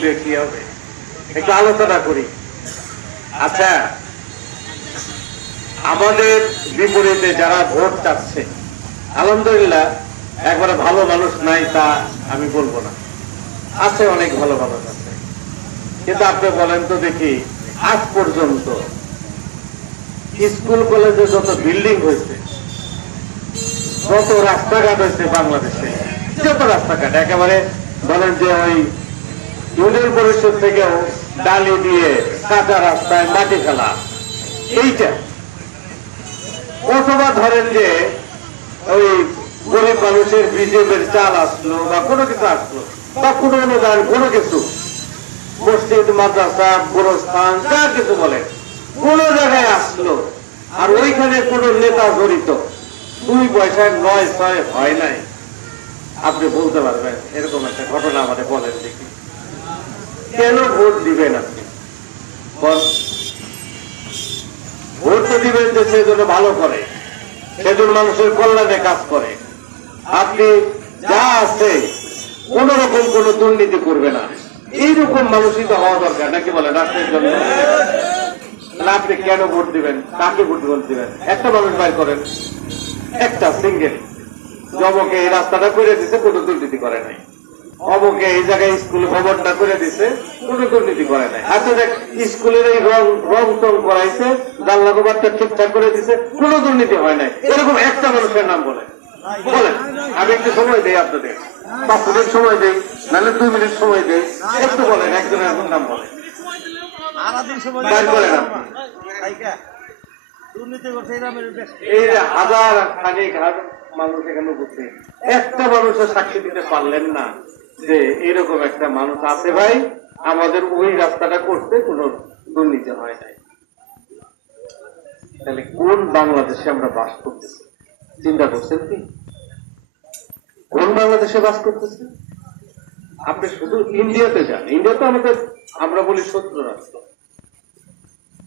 দিয়ে কি হবে? একটু আলোচনা করি। আচ্ছা আমাদের বিপরীতে যারা ভোট চাচ্ছে, আলহামদুলিল্লাহ, একবারে ভালো মানুষ নাই তা আমি বলব না। আছে অনেক ভালো মানুষ আছে। কিন্তু আপনি বলেন তো দেখি, আজ পর্যন্ত স্কুল, কলেজে যত বিল্ডিং হয়েছে, যত রাস্তাঘাট হয়েছে বাংলাদেশে, যত রাস্তাঘাট, একেবারে বলেন যে ওই ইউনিয়ন পরিষদ থেকেও ডালি দিয়ে কাঁচা রাস্তায় মাটি ফেলা। এইটা। অথবা ধরেন যে ওই গরিব মানুষের বিজেপির চাল আসলো বা কোনো কিছু আসলো, বা কোনো অনুদান, কোনো কিছু। মসজিদ, মাদ্রাসা, গোরস্থান, যা কিছু বলে কোন জায়গায় আসলো। আর ওইখানে কোন নেতা জড়িত। দুই পয়সায় নয় ছয় হয় নাই। আপনি বলতে পারবেন, এরকম একটা ঘটনা আমাদের বলেন দেখি। কেন ভোট দিবেন আপনি ভোট তো দিবেন যে সে জন্য ভালো করে সেজন্য মানুষের কল্যাণে কাজ করে। আপনি যা আছে কোন রকম কোন দুর্নীতি করবে না। এইরকম মানুষই তো হওয়া দরকার, নাকি বলে রাষ্ট্রের জন্য? আপনি কেন ভোট দিবেন? কাকে ভোট ভোট দিবেন? একটা মানুষ বাইর করেন। একটা সিঙ্গেল জমকে এই রাস্তাটা করে দিছে কোনো দুর্নীতি করে নাই। অমুকে এই জায়গায় স্কুল ভবনটা করে দিছে কোনো দুর্নীতি করে নাই। আচ্ছা দেখ স্কুলের এই রং রং টং করাইছে জানলা কবারটা ঠিকঠাক করে দিছে কোনো দুর্নীতি হয় নাই। এরকম একটা মানুষের নাম বলে। বলেন আমি একটু সময় দেই আপনাদের। পাঁচ মিনিট সময় দেই নাহলে দুই মিনিট সময় দেই। একটু বলেন একজনের এখন নাম বলেন এই হাজার খানিক মানুষ এখানে উপস্থিত। একটা মানুষের সাক্ষী দিতে পারলেন না। যে এরকম একটা মানুষ আছে ভাই, আমাদের ওই রাস্তাটা করতে কোনো দুর্নীতি হয় নাই। তাহলে কোন বাংলাদেশে আমরা বাস করতেছি? চিন্তা করছেন কি? কোন বাংলাদেশে বাস করতেছি? আপনি শুধু ইন্ডিয়াতে যান। ইন্ডিয়া তো আমাদের, আমরা বলি শত্রু রাষ্ট্র।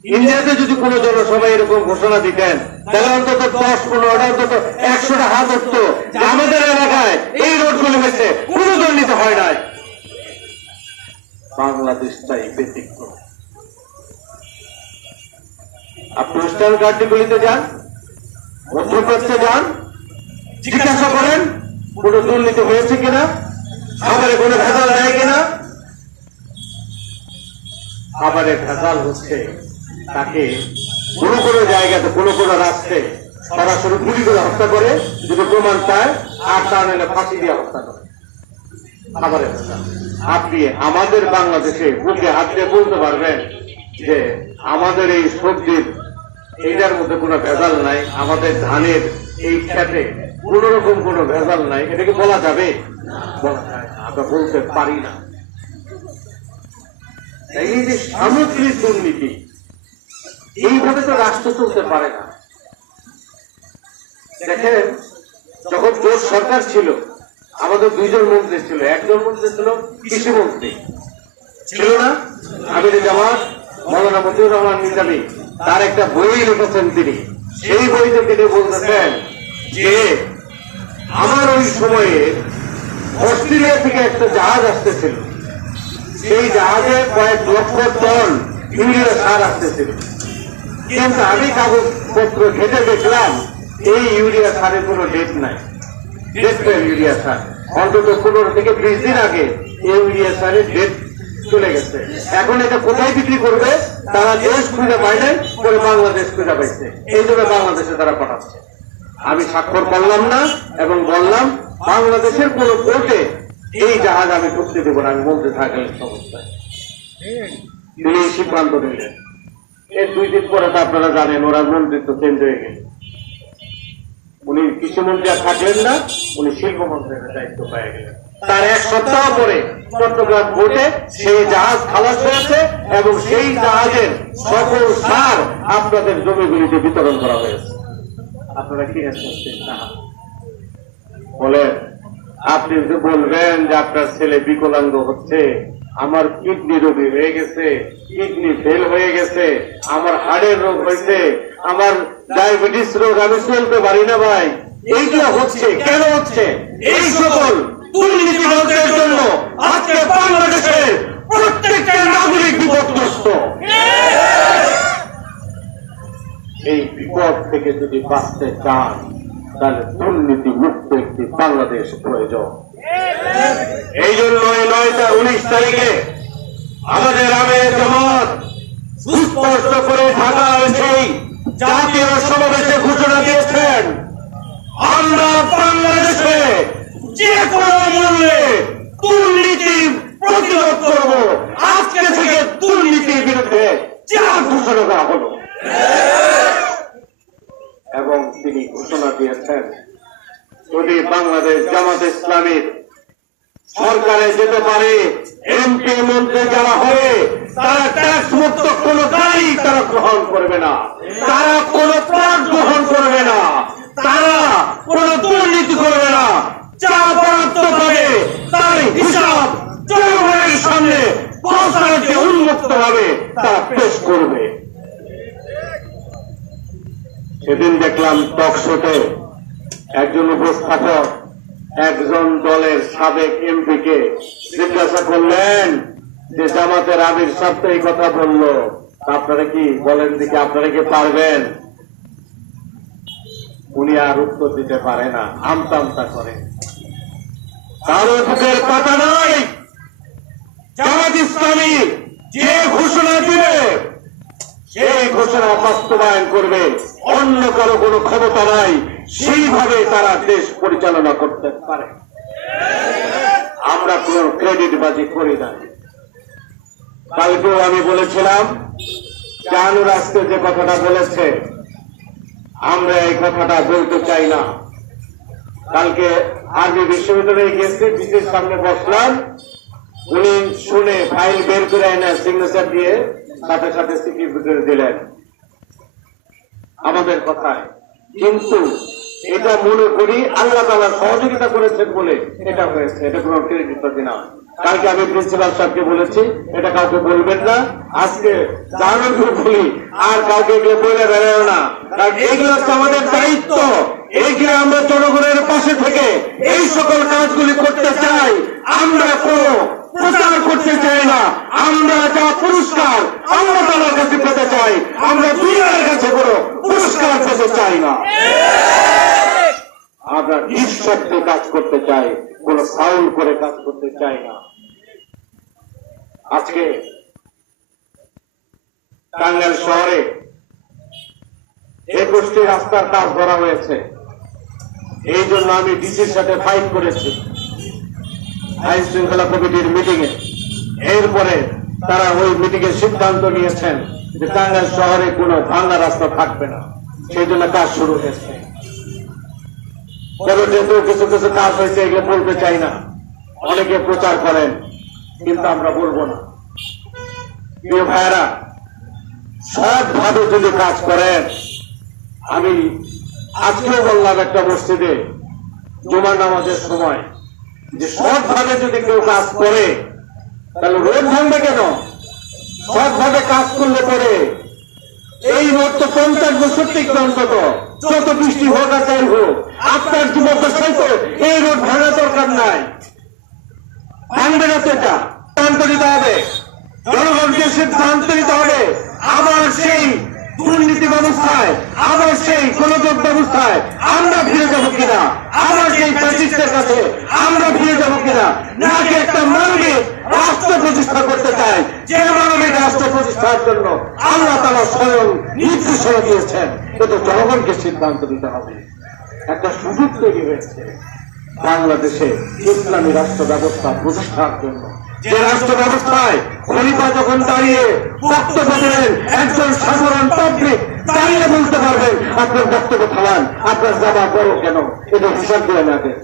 ইন্ডিয়াতে যদি কোনো জনসভা এরকম ঘোষণা দিতেন, তাহলে অন্তত দশ পনেরোটা অন্তত একশোটা হাত উঠতো। আমাদের এলাকায় এই রোডগুলো হয়েছে, কোনো দুর্নীতি হয় নাই। বাংলাদেশটাই ব্যতিক্রম। আপনি ওয়েস্টার্ন কান্ট্রিগুলিতে যান, মধ্যপ্রাচ্যে যান, জিজ্ঞাসা করেন, কোনো দুর্নীতি হয়েছে কিনা, খাবারে কোনো ভেজাল নেয় কিনা? খাবারে ভেজাল হচ্ছে। তাকে কোনো কোনো জায়গাতে, কোনো কোনো রাষ্ট্রে সরাসরি গুলি করে হত্যা করে, যদি প্রমাণ পায়, আর তা নাহলে ফাঁসি দিয়ে হত্যা করে। খাবারের আপনি আমাদের বাংলাদেশে বুকে হাত দিয়ে বলতে পারবেন যে আমাদের এই সবজির এইটার মধ্যে কোনো ভেজাল নাই, আমাদের ধানের এই খেতে কোন রকম কোনো ভেজাল নাই। এটাকে বলা যাবে? আমরা বলতে পারি না। এই যে সামগ্রিক দুর্নীতি এইভাবে তো রাষ্ট্র চলতে পারে না। দেখেন, যখন জোট সরকার ছিল, আমাদের দুইজন মন্ত্রী ছিল। একজন মন্ত্রী ছিল কৃষি মন্ত্রী। ছিল না? আমির জামাত, মৌলানা মতিউর রহমান নিজামী তার একটা বই লিখেছেন তিনি। সেই বইতে তিনি বলতেছেন যে, আমার ওই সময়ে অস্ট্রেলিয়া থেকে একটা জাহাজ আসতেছিল। সেই জাহাজে কয়েক লক্ষ টন ইউরিয়া সার আসতেছিল। কিন্তু আমি কাগজ পত্র ঘেটে দেখলাম, এই ইউরিয়া সারের কোনো ডেট নাই। ডেট ইউরিয়া সার। অন্তত পনেরো থেকে বিশ দিন আগে এই ইউরিয়া সারের ডেট চলে গেছে। এখন এটা কোথায় বিক্রি করবে, তারা দেশ খুঁজে পায় নাই, পরে বাংলাদেশ খুঁজে পাইছে। এই জন্য বাংলাদেশে তারা পাঠাচ্ছে। আমি স্বাক্ষর করলাম না, এবং বললাম, বাংলাদেশের কোন কোর্টে এই জাহাজ আমি ঢুকতে দেবো না, আমি বলতে থাকলেন অবস্থায়। তিনি এই সিদ্ধান্ত নিলেন। এর দুই দিন পরে তো আপনারা জানেন, ওরা মন্ত্রিত্ব চেঞ্জ হয়ে গেল উনি কৃষিমন্ত্রী আর থাকলেন না, উনি শিল্পমন্ত্রীর দায়িত্ব পেয়ে গেলেন। তার এক সপ্তাহ পরে চট্টগ্রাম বোর্ডে সেই জাহাজ খালাস হয়েছে এবং সেই জাহাজের সকল সার আপনাদের জমিগুলিতে বিতরণ করা হয়েছে। আপনারা কি বলেন, আপনি যে বলবেন যে আপনার ছেলে বিকলাঙ্গ হচ্ছে আমার কিডনি রোগী হয়ে গেছে, কিডনি ফেল হয়ে গেছে, আমার হাড়ের রোগ হয়েছে, আমার ডায়াবেটিস রোগ আমি চলতে পারি না ভাই। এইগুলো হচ্ছে, কেন হচ্ছে? এই সকল জন্য আজকে বাংলাদেশের প্রত্যেকটা নাগরিক বিপদগ্রস্ত। এই বিপদ থেকে যদি বাঁচতে চান, তাহলে দুর্নীতি মুক্ত একটি বাংলাদেশ প্রয়োজন। এই জন্য এই নয়টা উনিশ তারিখে আমাদের আমের জামাত সুস্পষ্ট করে ঢাকায় সেই জাতীয় সমাবেশে ঘোষণা দিয়েছেন। আমরা বাংলাদেশে যে কোনো মূল্যে দুর্নীতি প্রতিরোধ করব। আজকে থেকে দুর্নীতির বিরুদ্ধে যা ঘোষণা করা হলো। এবং তিনি ঘোষণা দিয়েছেন যদি বাংলাদেশ জামাত ইসলামীর সরকারে যেতে পারে, এমপি মন্ত্রী যারা হবে, তারা ট্যাক্স মুক্ত কোন গাড়ি তারা গ্রহণ করবে না। তারা কোন প্লট গ্রহণ করবে না। তারা কোন দুর্নীতি করবে না। যা বরাদ্দ পাবে, তার হিসাব জনগণের সামনে পৌঁছানোকে উন্মুক্ত ভাবে তারা পেশ করবে। সেদিন দেখলাম টক শোতে একজন উপস্থাপক, একজন দলের সাবেক এমপিকে জিজ্ঞাসা করলেন যে জামাতের আমির সাহেব এই কথা বলল। আপনারা কি বলেন দিকে আপনারা কি পারবেন? উনি আর উত্তর দিতে পারে না আমতা আমতা করে। কারও বুকের পাতা নাই। জামাত ইসলামী যে ঘোষণা দিবে, সেই ঘোষণা বাস্তবায়ন করবে। অন্য কারও কোনো ক্ষমতা নাই। সেইভাবে তারা দেশ পরিচালনা করতে পারে। আমরা কোন ক্রেডিট বাজি করি না। কালকেও আমি বলেছিলাম জানুর আজকে যে কথাটা বলেছে, আমরা এই কথাটা বলতে চাই না। কালকে আরবি বিশ্ববিদ্যালয়ে গেছে বিশের সামনে বসলাম। উনি শুনে ফাইল বের করে এনে সিগনেচার দিয়ে সাথে সাথে সিকিউরিটি দিলেন। আমাদের কথায় কিন্তু এটা মনে করি আল্লাহ তালা সহযোগিতা করেছেন বলে এটা হয়েছে। এটা কোনো ক্রেডিট পাচ্ছি না। কালকে আমি প্রিন্সিপাল সাহেবকে বলেছি, এটা কাউকে বলবেন না। আজকে জানার বলি, আর কাউকে এগুলো বলে বেড়ায় না। কারণ এগুলো হচ্ছে আমাদের দায়িত্ব। এইগুলো আমরা জনগণের পাশে থেকে এই সকল কাজগুলি করতে চাই। আমরা কোনো প্রচার করতে চাই না। আমরা যা পুরস্কার আল্লাহ তালার কাছে পেতে চাই। আমরা দুনিয়ার কাছে কোনো পুরস্কার পেতে চাই না। আমরা নিঃশব্দে কাজ করতে চাই, কোন সাউন্ড করে কাজ করতে চাই না। আজকে টাঙ্গাইল শহরে একুশটি রাস্তার কাজ করা হয়েছে। এই জন্য আমি ডিসির সাথে ফাইট করেছি। আইন শৃঙ্খলা কমিটির মিটিং এ এরপরে তারা ওই মিটিং এর সিদ্ধান্ত নিয়েছেন যে টাঙ্গাইল শহরে কোনো ভাঙা রাস্তা থাকবে না। সেই জন্য কাজ শুরু হয়েছে। তবে যেহেতু কিছু কিছু কাজ হয়েছে, এগুলো বলতে চাই না। অনেকে প্রচার করেন, কিন্তু আমরা বলব না। প্রিয় ভাইয়েরা, সৎভাবে যদি কাজ করেন, আমি আজকেও বললাম একটা মসজিদে জুমা নামাজের সময় যে সৎভাবে যদি কেউ কাজ করে, তাহলে রোদ ভাঙবে কেন? সৎভাবে কাজ করলে পরে এই রোদ তো পঞ্চাশ বছর টিকবে অন্তত যত বৃষ্টি হোক আর যাই হোক, আপনার তো এই রোদ ভাঙা দরকার নাই। ভাঙবে না এটা। সিদ্ধান্ত নিতে হবে। জনগণকে সিদ্ধান্ত নিতে হবে। আবার সেই দুর্নীতি ব্যবস্থায়, আবার সেই গোলযোগ ব্যবস্থায় আমরা ফিরে যাব কিনা? আবার সেই ফ্যাসিস্টের কাছে আমরা ফিরে যাব কিনা? নাকি একটা মানবিক রাষ্ট্র প্রতিষ্ঠা করতে চাই, যে মানবিক রাষ্ট্র প্রতিষ্ঠার জন্য আল্লাহ তালা স্বয়ং নির্দেশনা দিয়েছেন? কিন্তু জনগণকে সিদ্ধান্ত নিতে হবে। একটা সুযোগ তৈরি হয়েছে। বাংলাদেশে ইসলামী রাষ্ট্র ব্যবস্থা প্রতিষ্ঠার জন্য। যে রাষ্ট্র ব্যবস্থায় খলিফা যখন দাঁড়িয়ে বক্তব্য দেবেন একজন সাধারণ পাবলিক দাঁড়িয়ে বলতে পারবেন আপনার বক্তব্য থামান, আপনার জবাব বড় কেন? এটা হিসাব দিয়ে না দেন।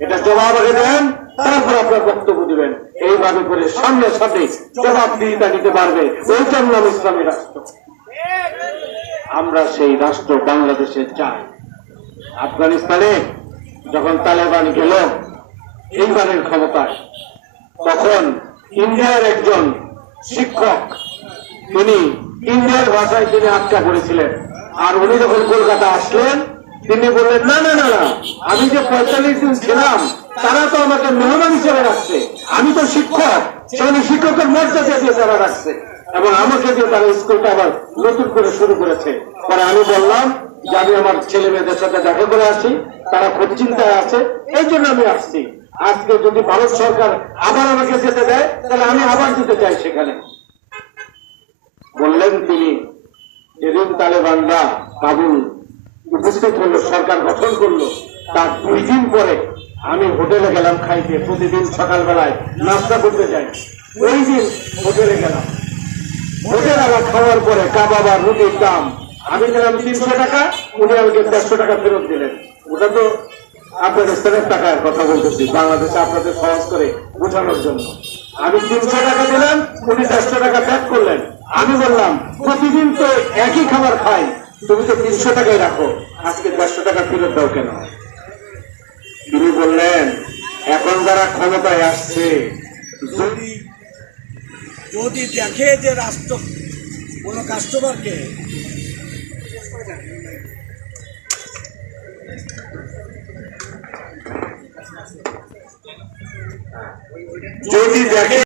এটা জবাব আগে দেন, তারপর আপনার বক্তব্য দিবেন। এইভাবে করে সামনে সাথে জবাব দিয়ে নিতে পারবে। ওইটার নাম ইসলামী রাষ্ট্র। আমরা সেই রাষ্ট্র বাংলাদেশে চাই। আফগানিস্তানে যখন তালেবান গেল, এইবারের ক্ষমতায় তখন ইন্ডিয়ার একজন শিক্ষক, তিনি ইন্ডিয়ার ভাষায় তিনি আটকা করেছিলেন আর উনি যখন কলকাতা আসলেন, তিনি বললেন, না না না না, আমি যে পঁয়তাল্লিশ দিন ছিলাম, তারা তো আমাকে মেহমান হিসেবে রাখছে। আমি তো শিক্ষক, সেখানে শিক্ষকের মর্যাদা দিয়ে তারা রাখছে। এবং আমাকে দিয়ে তারা স্কুলটা আবার নতুন করে শুরু করেছে। পরে আমি বললাম যে আমি আমার ছেলে মেয়েদের সাথে দেখা করে আসি, তারা খুব চিন্তায় আছে, এই জন্য আমি আসছি। আজকে যদি ভারত সরকার আবার আমাকে যেতে দেয়, তাহলে আমি আবার যেতে চাই সেখানে। বললেন তিনি, যেদিন তালেবানরা কাবুল উপস্থিত হলো, সরকার গঠন করল, তার দুই দিন পরে আমি হোটেলে গেলাম খাইতে। প্রতিদিন সকালবেলায় নাস্তা করতে যাই। ওই দিন হোটেলে গেলাম। হোটেল আবার খাওয়ার পরে কাবাব আর রুটির দাম আমি দিলাম তিনশো টাকা, উনি আমাকে চারশো টাকা ফেরত দিলেন। ওটা তো আপনাদের আফগানিস্তানের টাকার কথা বলতেছি, বাংলাদেশে আপনাদের সহজ করে বোঝানোর জন্য। আমি তিনশো টাকা দিলাম, উনি চারশো টাকা ব্যাক করলেন। আমি বললাম, প্রতিদিন তো একই খাবার খাই, তুমি তো তিনশো টাকাই রাখো। আজকে চারশো টাকা ফেরত দাও কেন? তিনি বললেন, এখন যারা ক্ষমতায় আসছে, যদি যদি দেখে যে রাষ্ট্র কোনো কাস্টমারকে যদি দেখে